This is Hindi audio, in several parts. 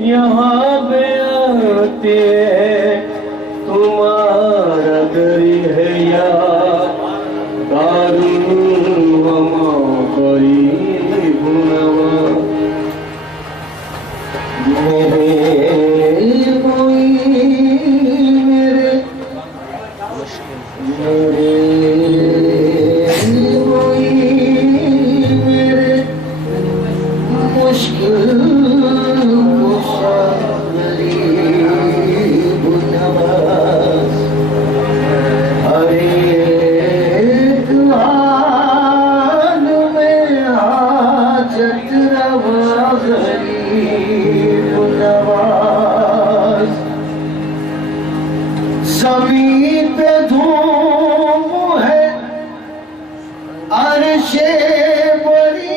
यहाँ पे आते तुम्हारा गरी है या दारुण हमा करी गुनवा मेरे कोई मेरे कोई मेरे मुश्किल ज़मीन पे धूम है अर्शे बड़ी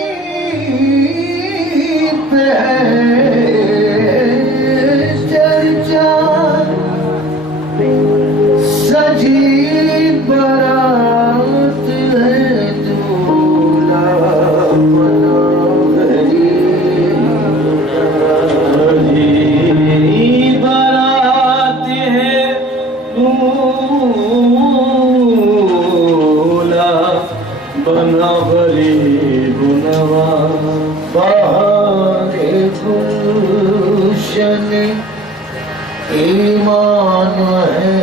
पे है चर्चा सजी बारात है दूल्हा बनवली गुनवा बहारे गुलशन ईमान है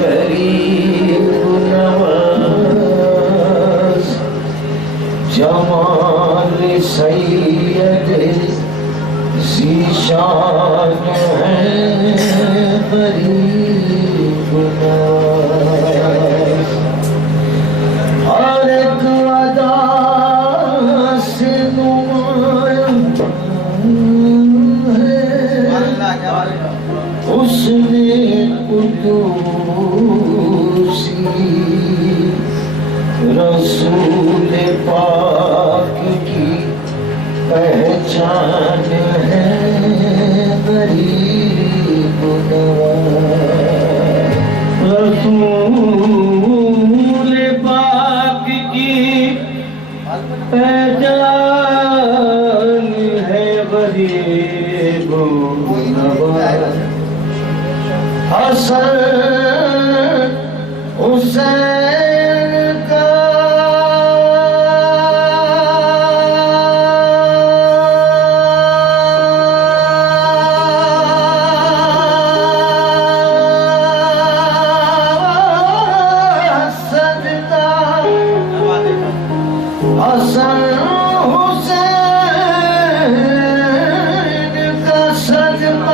गरीब नवाज जमाल सैयद ज़ीशान है गरीब नवाज हर एक अदा से नुमाया है उसने कुदूसी रसूल पाक की पहचान है गरीब नवाज रसूल पाक की पहचान है गरीब नवाज हसन हुसैन का सदका हसन हुसैन का सदका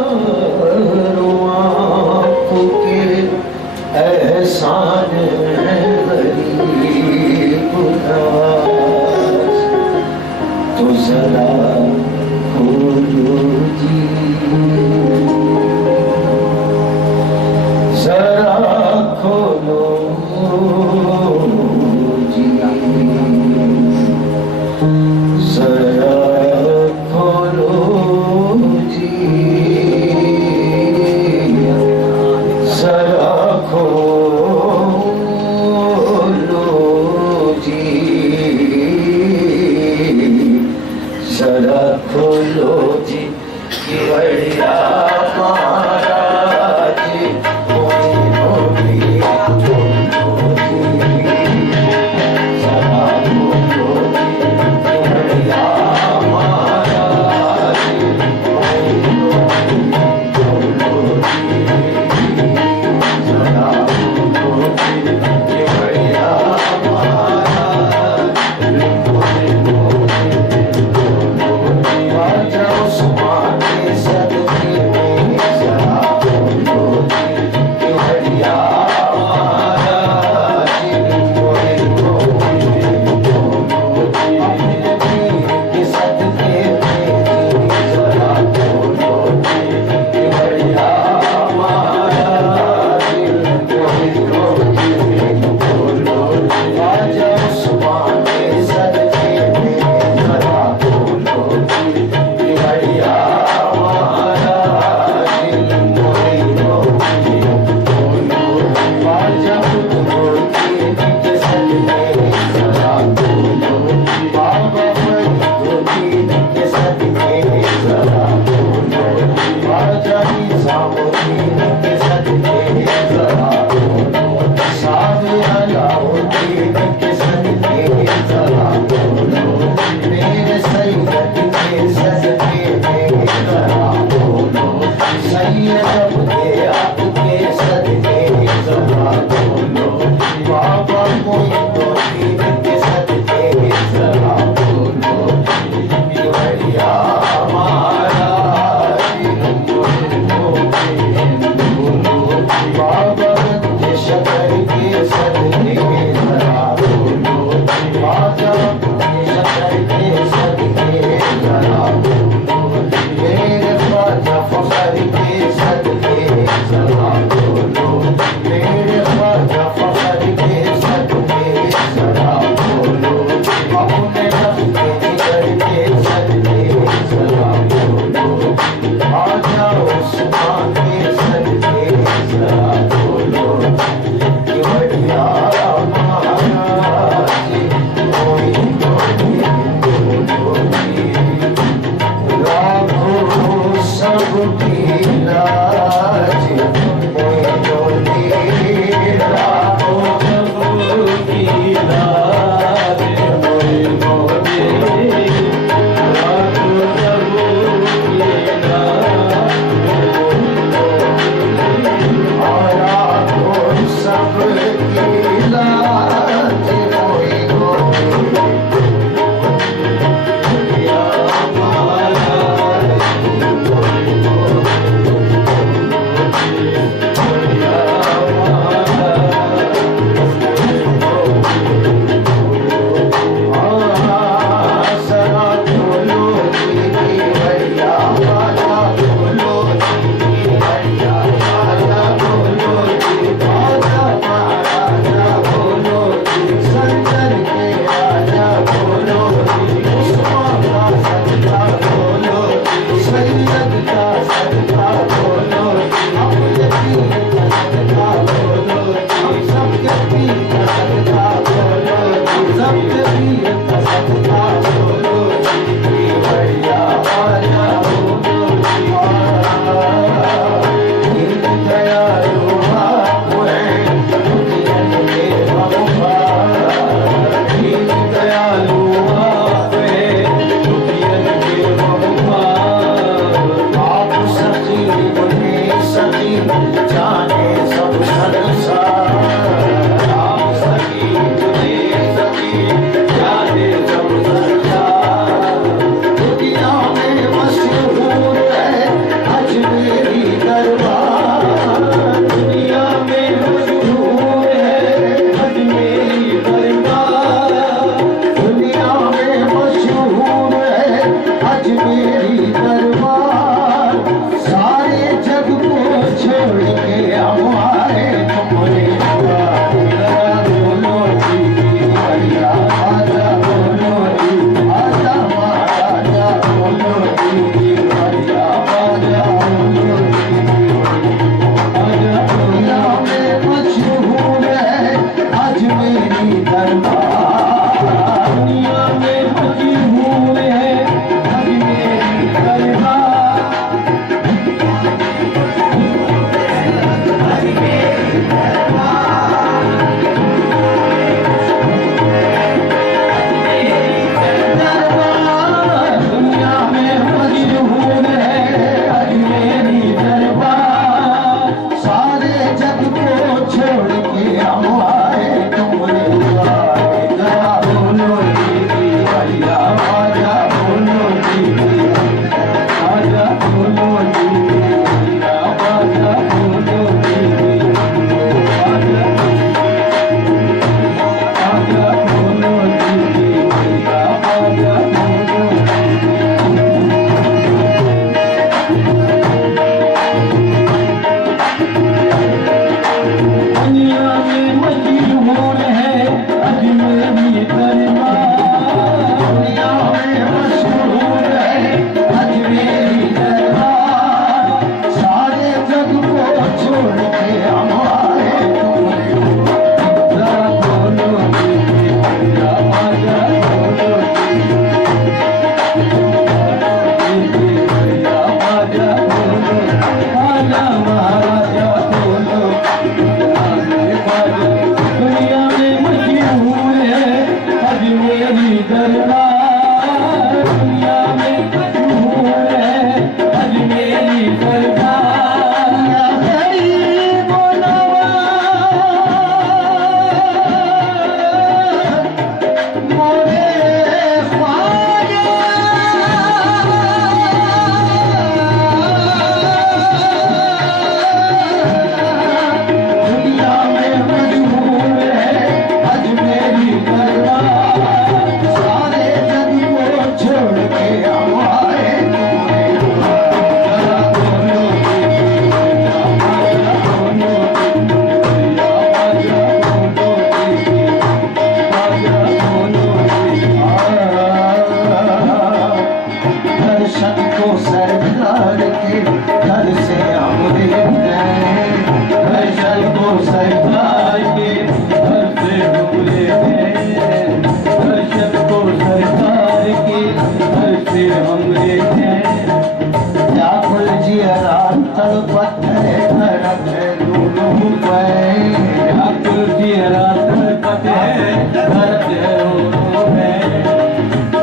हज़ारों आँखों के एहसान है गरीब नवाज तो जरा खोलो जी जरा खोलो जी जरा Shut up.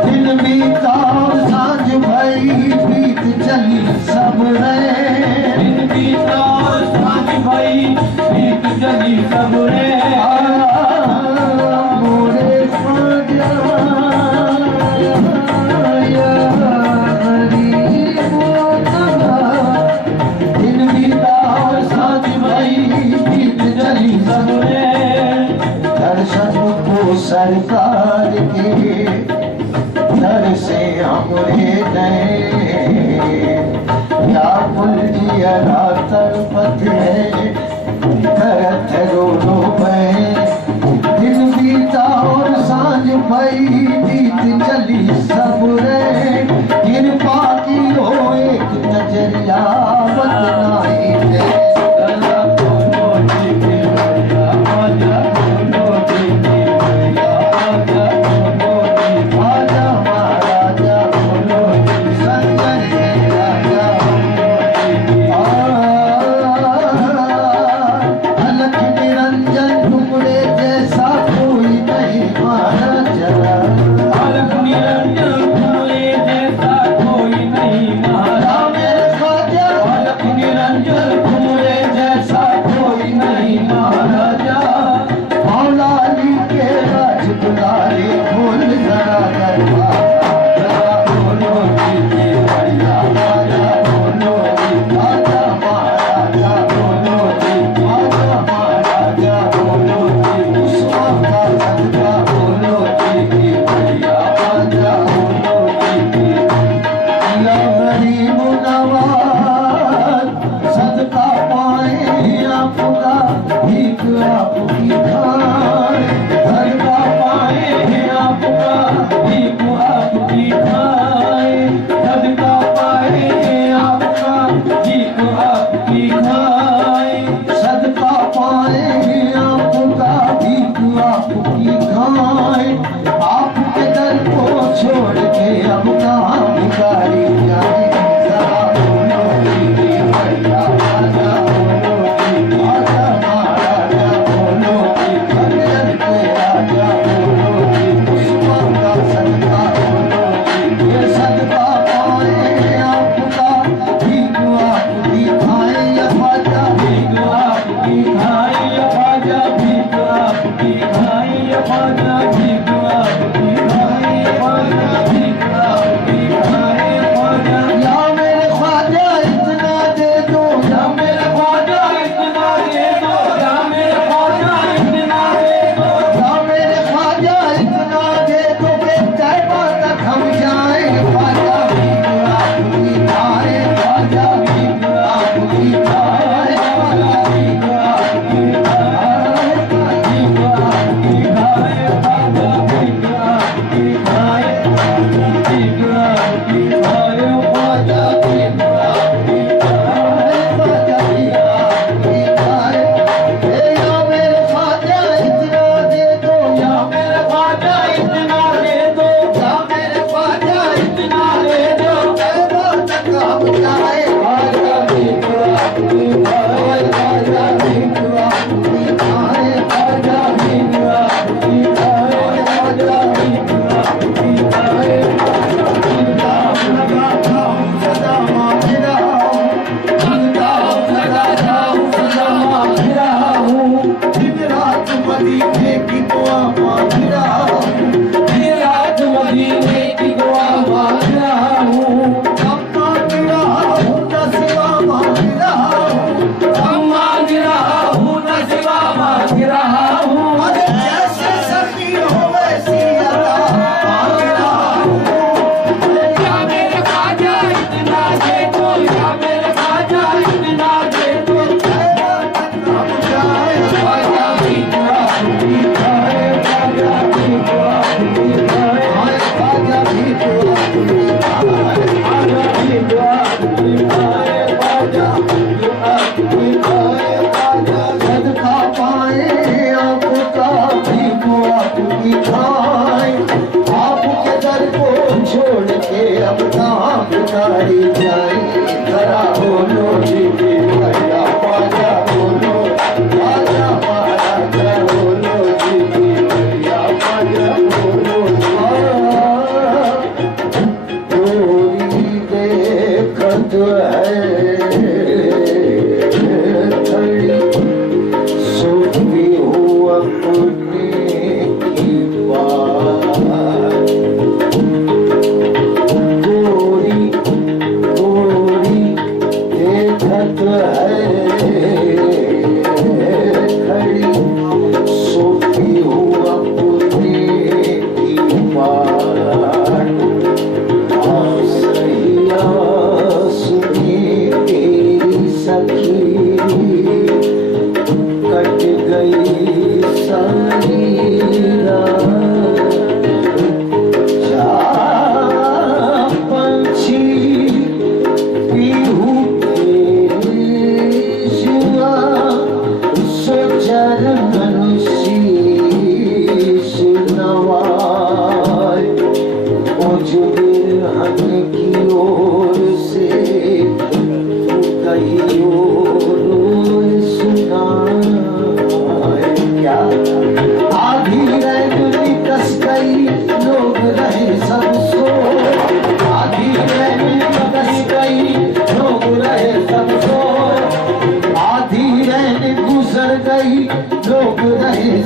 दिन बीता और सांझ भई बीत चली सब रे दिन बीता और सांझ भई बीत चली सब रे मोरे ख्वाजा या गरीब दिन बीता और सांझ भई बीत चली सब रे दर्शन को सरकार के दर से हमरे गए या पुल जिया तलपत है करत रो रो पे दिन बीता और सांझ भई बीत चली सब रे कृपा की हो एक नजरिया बदनाई है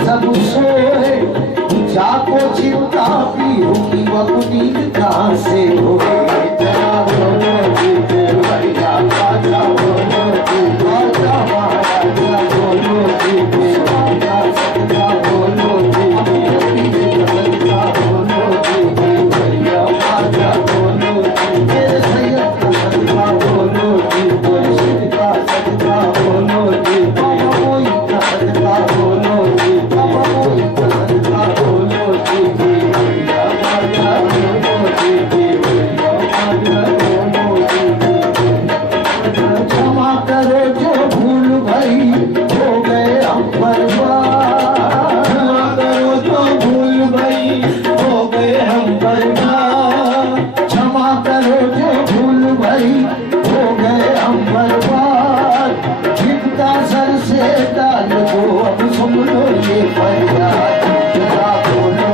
सब सोए, जाको चिंता भी होगी अपनी कहाँ से होगी। जरा बोलो जी देवरिया राजा, बोलो जी राजा महाराजा, बोलो जी देवरिया सदा, बोलो जी देवरिया, बोलो जी देवरिया राजा, बोलो जी मेरे सैयद का सदका, बोलो जी मुर्शिद का सदका, बोलो जी बाबा मोई का सदका, बोलो जी बाबा मोई का सदका, बोलो जी देवरिया राजा, बोलो जी देवरिया राजा, बोलो जी क्षमा करो जो भूल भई हो गए हम बर्बाद, क्षमा करो जो भूल भई हो गए हम बर्बाद, क्षमा करो जो भूल भई हो गए हम बर्बाद। झुकता सर से डाल दो अब सुन लो ये फरियाद। जरा बोलो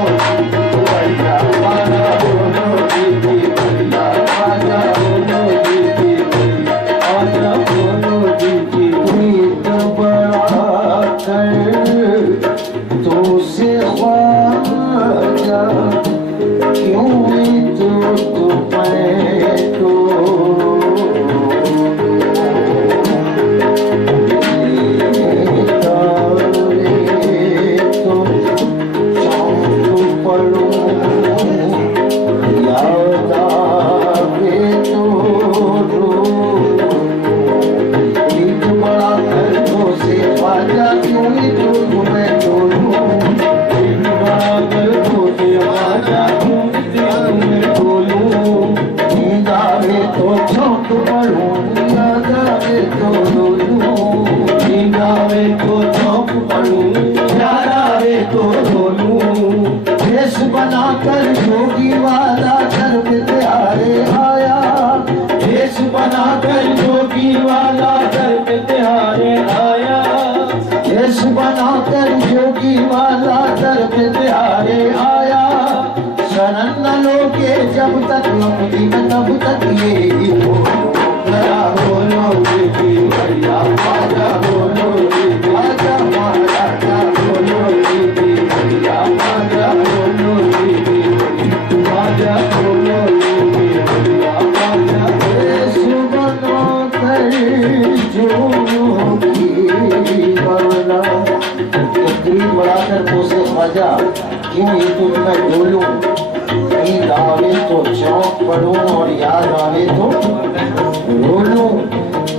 देवरिया राजा, बोलो जी देवरिया राजा, बोलो जी देवरिया राजा, बोलो जी प्रीत बड़ा कर तो से ख्वाजा, क्यों तो तुम्हें तो बनाकर जोगी वाला घर पे तिहारे आया, भेष बनाकर जोगी वाला घर पे तिहारे आया, भेष बनाकर जोगी वाला घर पे तिहारे आया। शरण न लोगे जब तक लंबी न तब तक ये ही बोलो, जरा बोलो जी देवरिया राजा, बोलो जी राजा महाराजा, बोलो जी देवरिया राजा, बोलो जी राजा, बोलो जी देवरिया राजा। सुबनो कर जोगी वाला तकरीर बढ़ाकर पोसे ख्वाजा, क्यों ये तुम मैं डोलूं, नींद आवे तो चौक पढ़ूं और याद आवे तो रोलूं।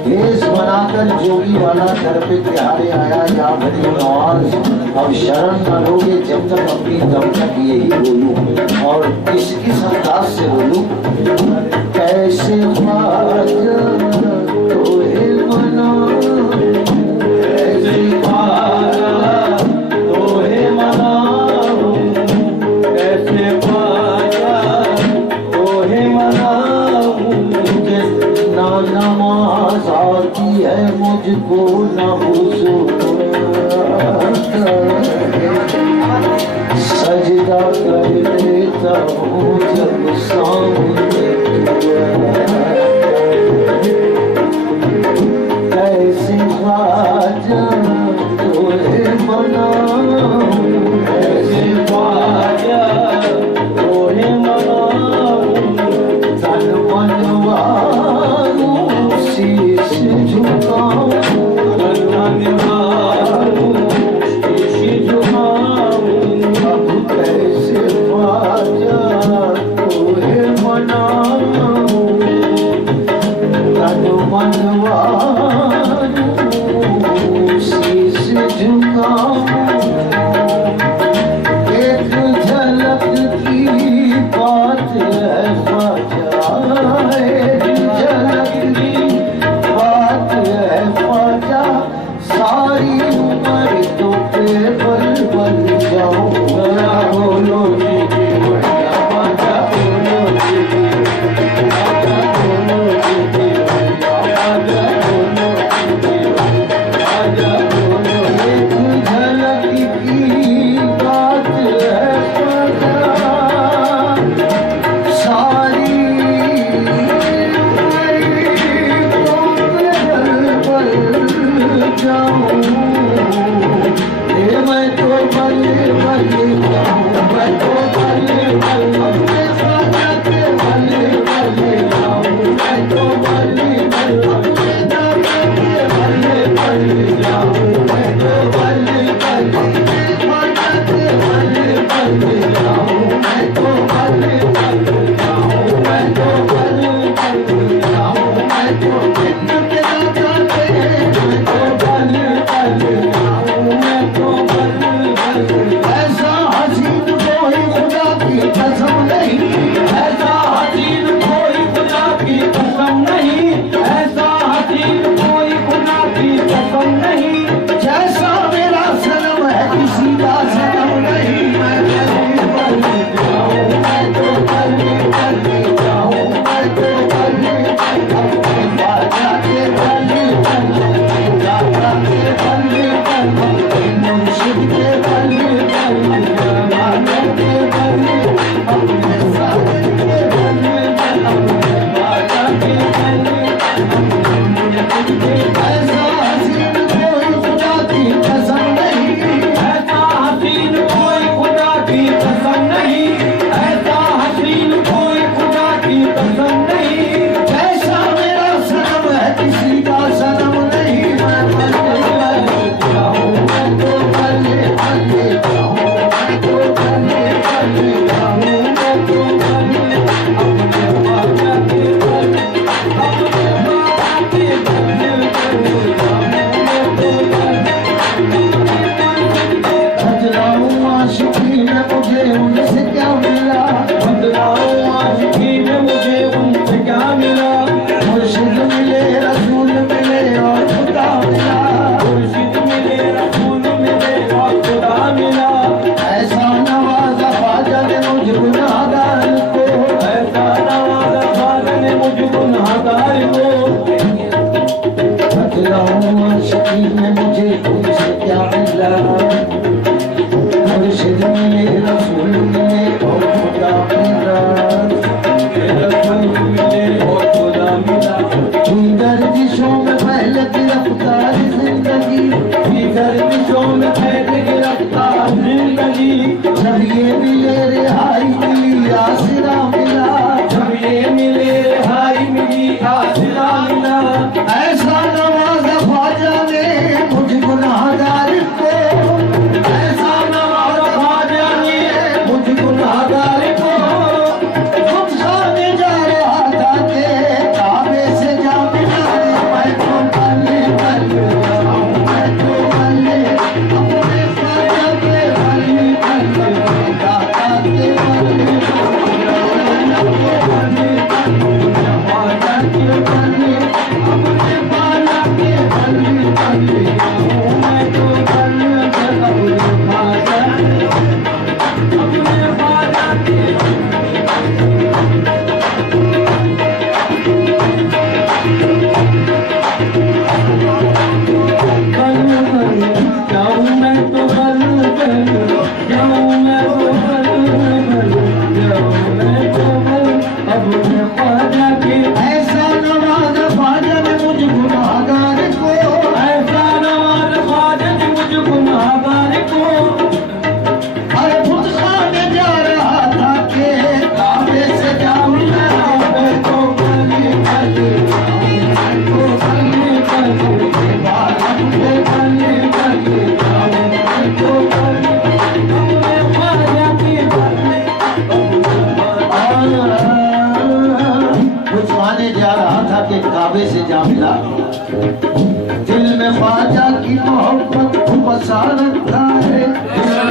भेष बनाकर जोगी वाला दर पे तिहारे आया, या भरी नवाज अब शरण न लोगे जब तक अपनी दम तक यही बोलूं। और किसकी संदास से बोलूं, कैसे ख्वाजा तोहे मनाऊं, कैसे ख्वाजा तोहे मनाऊं, कैसे ख्वाजा तोहे मनाऊं। मुझे ना नमाज आती है मुझको न हुजूर, सजदा कर देता हूँ जब सामने कैसे ख्वाजा तोहे मनाऊं, कैसे ख्वाजा तोहे मनाऊं। तन मन वारूं शीश झुकाऊं, तन वारूं शीश झुकाऊं। अब कैसे ख्वाजा तोहे मनाऊं, बसा रखा है,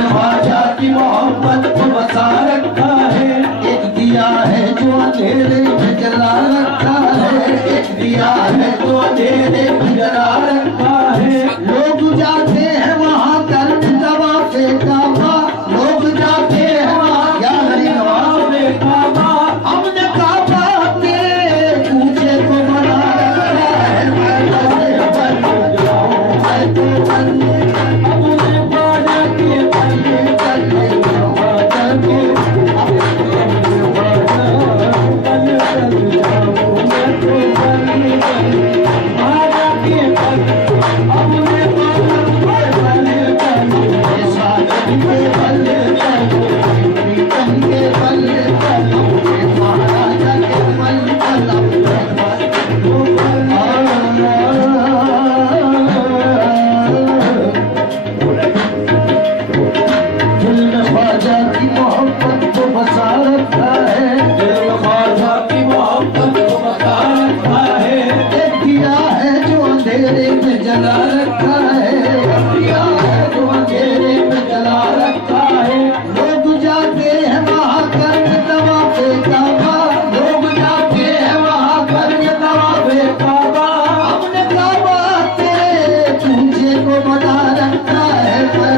ख्वाजा की मोहब्बत को बसा रखा है। एक दिया है जो अंधेरे में जला रखा है, एक दिया है जो अंधेरे में जला रखा है। लोग जाते हैं वहाँ करने दवा से काबा, लोग जाते हैं वहाँ या हरी दवा से काबा। हमने काबा के पूछे को बना रखा है, मैं बन जाऊं मैं तो बन बल पर, प्रीतम के बल पर, महाराजा के बल ख्वाजा की मोहब्बत को बसा रखा है, दिल ख्वाजा की मोहब्बत को बसा रखा है। एक दिया है जो अंधेरे में जला रखा है, दिया है जो अंधेरे में जला रखा है। लोग जाते हैं वहाँ करने तवाफ़े काबा, लोग जाते हैं वहाँ करने तवाफ़े काबा। हमने काबा तेरे तुझे को बना रखा है, पर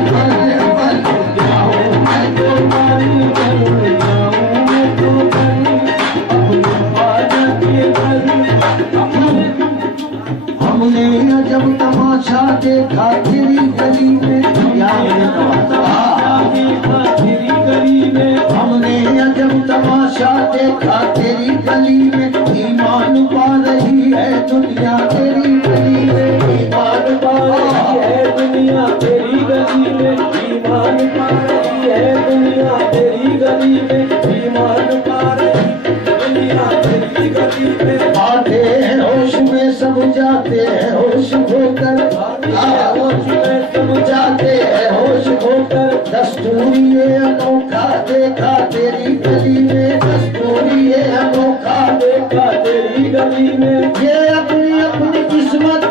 हमने जब तमाशा देखा तेरी गली में, हमने जब तमाशा देखा तेरी गली में, ईमान पा रही है दुनिया तेरी गली में, ईमान पा रही है दुनिया तेरी गली में, ईमान पा रही है दुनिया तेरी गली में, ईमान पा रही दुनिया तेरी गली में। आते हैं होश में सब जाते हैं होश खोकर, होश में सब जाते हैं होश खोकर। दस्तूरी ये अनोखा देखा तेरी गली में, दस्तूरी ये अनोखा देखा तेरी गली में। ये अपनी अपनी किस्मत,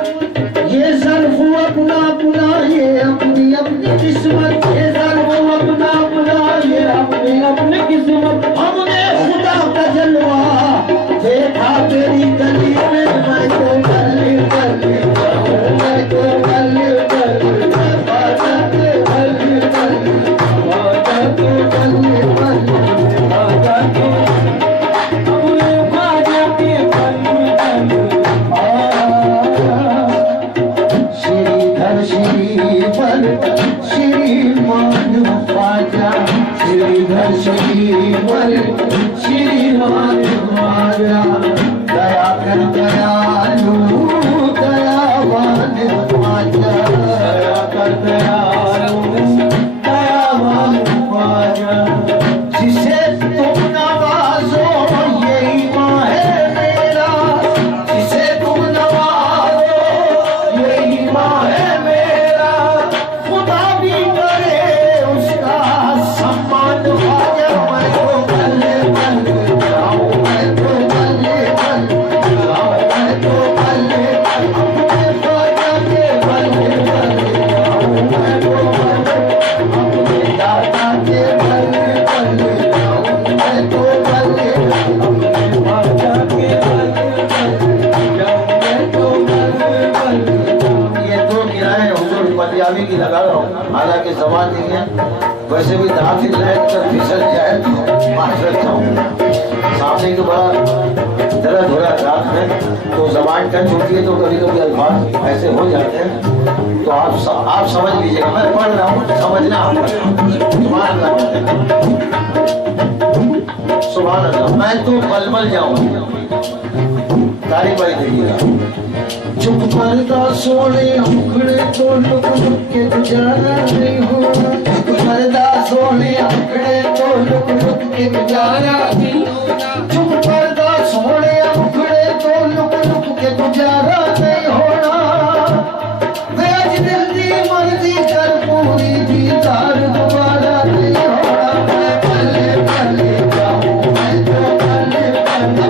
ये सर्फ अपना अपना, ये अपनी अपनी किस्मत, ये सर्फ अपना अपना, ये अपनी अपनी किस्मत। हमने खुदा का जलवा देखा तेरी गली में, मैं तो गली गली मैं तो गली गली बाजा के गली गली बाजा के गली गली बाजा के हमने बाजा के गली गली। श्रीधर श्रीवर श्रीमान ख्वाजा, श्रीधर श्रीवर श्रीमान ख्वाजा। दया कर दयालु दयावान ख्वाजा, दया कर दयालु दयावान ख्वाजा। जिसे तुम नवाजो यही माँ है मेरा, जिसे तुम नवाजो यही माँ है मेरा। खुदा भी करे उसका सम्मान ख्वाजा। मैं तो बल्ले बल्ले जाऊँ, मैं तो बल्ले बल्ले जाऊँ, मैं तो बल्ले अपने ख्वाजा के बल्ले बल्ले जाऊँ, मैं तो बल्ले अपने दादा के बल्ले बल्ले जाऊँ, मैं तो बल्ले अपने ख्वाजा के बल्ले बल्ले जाऊँ, मैं तो बल्ले बल्ले जाऊँ। ये दो गिराएं हुजूर पंजाबी की लगा रहा हूँ, हालांकि ज़बान नहीं है, वैसे भी दाखिल है तो फिसल जाए तो माजरत चाहूँगा। सामने के बड़ा दर्द हो रहा है रात में, तो ज़बान टच होती है तो कभी कभी अल्फाज ऐसे हो जाते हैं, तो आप समझ लीजिएगा। मैं पढ़ रहा हूँ, समझना आपका। सुभान अल्लाह, सुभान अल्लाह। मैं तो बलबल जाऊँ, तारीफ भाई देखिएगा। चुप पर्दा सोने उखड़े तो लुक लुक के गुजारा नहीं हो, चुप पर्दा सोने उखड़े तो लुक लुक के गुजारा नहीं हो, चुप पर्दा सोने उखड़े तो लुक लुक के गुजारा नहीं होना। वे आज दिल दी मर्जी कर पूरी दीदार दोबारा नहीं होना। मैं बल्ले बल्ले जाऊँ, मैं तो बल्ले बल्ले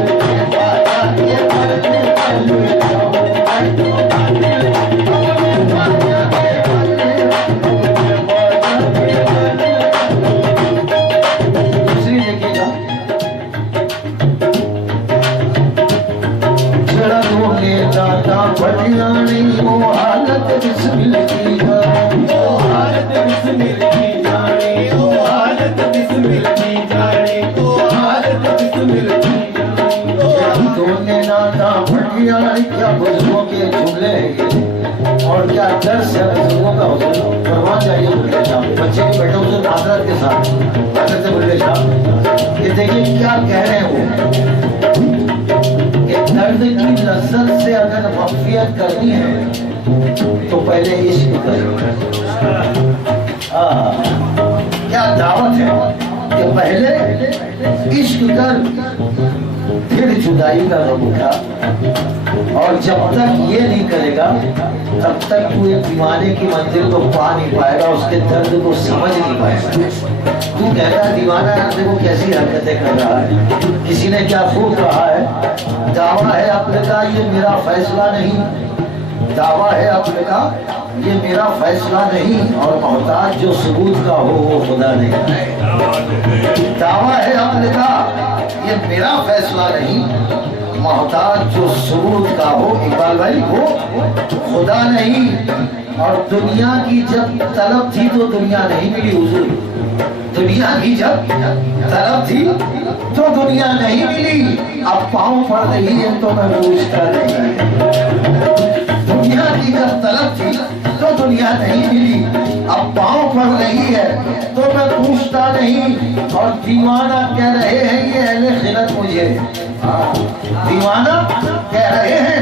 बाजा के बल्ले बल्ले जाऊँ, मैं तो बल्ले अपने बाजा के बल्ले अपने बाजा के बल्ले। दूसरी देखिएगा। जरा रोने दादा भटियानी वो हालत बिस्मिल की जानी, वो हालत बिस्मिल की जानी, वो हालत बिस्मिल की जानी, वो हालत बिस्मिल की जानी। जरा रोने दादा भटियानी, क्या बुजुर्गों के जुमले हैं ये, और क्या दर्स है बुजुर्गों का। हुजूर फरमान चाहिए बुल्ले साहब, बच्चे भी बैठे हुजूर हजरत के साथ, हजरत बुल्ले साहब। ये देखिए क्या कह रहे हैं वो, दर्द की लज्जत से अगर मफ़ियत करनी है तो पहले इश्क करो। दावत है कि पहले इश्क कर फिर जुदाई का गम उठा, और जब तक ये नहीं करेगा तब तक तू एक दीवाने की मंजिल को पा नहीं पाएगा, उसके दर्द को समझ नहीं पाएगा। तू कहता है दीवाना है, देखो कैसी हरकतें कर रहा है। किसी ने क्या खूब कहा है, दावा है अपने का ये मेरा फैसला नहीं, दावा है अपने का ये मेरा फैसला नहीं, और मोहताज जो सबूत का हो वो खुदा नहीं। दावा है अपने का ये मेरा फैसला नहीं, मोहताज जो सबूत का हो इकबाल भाई वो खुदा नहीं। और दुनिया की जब तलब थी तो दुनिया नहीं मिली हुजूर, दुनिया की जब तलब थी तो दुनिया नहीं मिली। अब पाँव पड़ रही है तो मैं पूछता नहीं, दुनिया की जब तलब थी तो दुनिया नहीं मिली, अब पाँव पड़ रही है तो मैं पूछता नहीं। और दीवाना कह रहे हैं ये अहले खिलत मुझे, दीवाना कह रहे हैं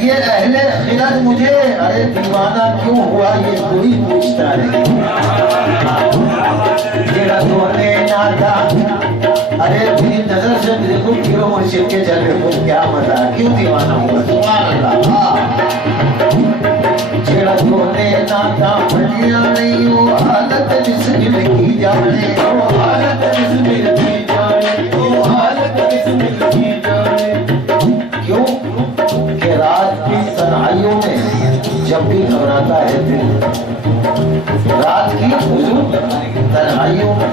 ये अहले खिलत मुझे, अरे दीवाना क्यों हुआ ये कोई पूछता नहीं। अरे मेरी नजर से देखो किलो मस्जिद के चल रहे हो, क्या मजा, क्यों दीवाना हुआ। सुभान अल्लाह। नाता फटिया नहीं वो हालत बिस्मिल की जाने, वो हालत बिस्मिल की जाने, वो हालत बिस्मिल की जाने। क्यों कि रात की तन्हाइयों में जब भी घबराता है दिल, रात की तन्हाइयों में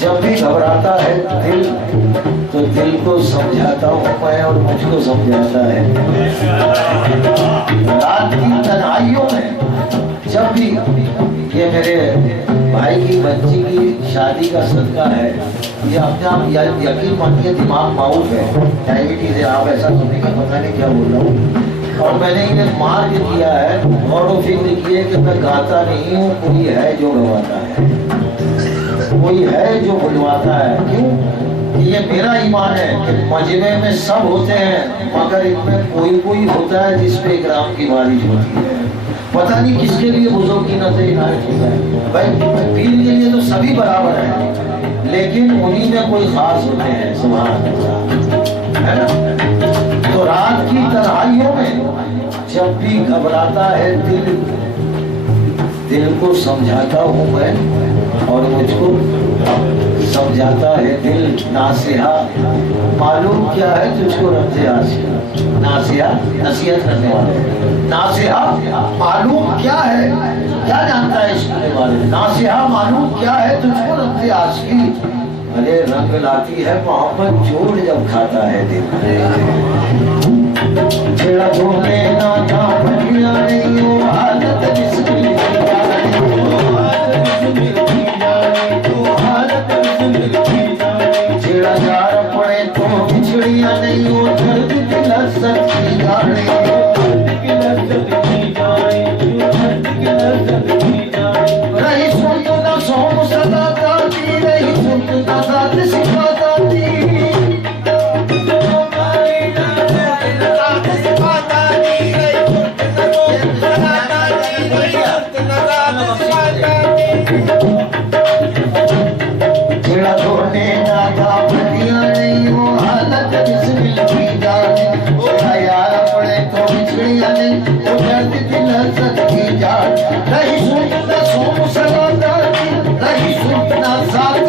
जब भी घबराता है दिल, तो दिल को समझाता हूँ मैं और मुझको समझाता है। रात की तन्हाइयों में जब भी, ये मेरे भाई की बच्ची की शादी का सदका है, ये अपने आप यकीन मानिए दिमाग माउफ है, डायबिटीज है, आप ऐसा सुनेंगे पता नहीं क्या बोल रहा हूँ। और मैंने इन्हें मार के किया है और फिक्र किए कि मैं गाता नहीं हूँ, कोई है जो गवाता है, कोई है जो बुलवाता है। क्यों? ये मेरा ईमान है कि मजमे में सब होते हैं मगर इनमें कोई कोई होता है जिसपे इकराम की बारिश होती है। पता नहीं किसके लिए बुजुर्ग की नजर इनायत होता है। भाई पीर के लिए तो सभी बराबर हैं, लेकिन उन्हीं में कोई खास होते हैं। सुभान अल्लाह, है ना। तो रात की तन्हाइयों में जब भी घबराता है दिल, दिल को समझाता हूँ मैं और मुझको समझाता है दिल। नासिहा मालूम क्या है तुझको रब्ज़े आशिया, नासिहा नसीहत करने वाले, नासिहा मालूम क्या है, क्या जानता है इसके बारे में। नासिहा मालूम क्या है तुझको रब्ज़े आशिकी, अरे रंग लाती है मोहब्बत जोड़ जब खाता है दिल। छेड़ा छोड़ने ना था बढ़िया नहीं हो हालत जिसकी छेड़ा जार पड़े तो बिछड़िया नहीं हो दर्द की लज्जत की जाने, रही सुन ना सोम सदा दाती, रही सुन ना साथ सिखाता थी। छेड़ा छोड़ने ना था बढ़िया नहीं हो हालत जिसमिल की जाने, यार पड़े तो बिछड़िया नहीं तो दर्द की लज्जत की जान। रही सुनना सोम सदा दाती, रही सुनना साथ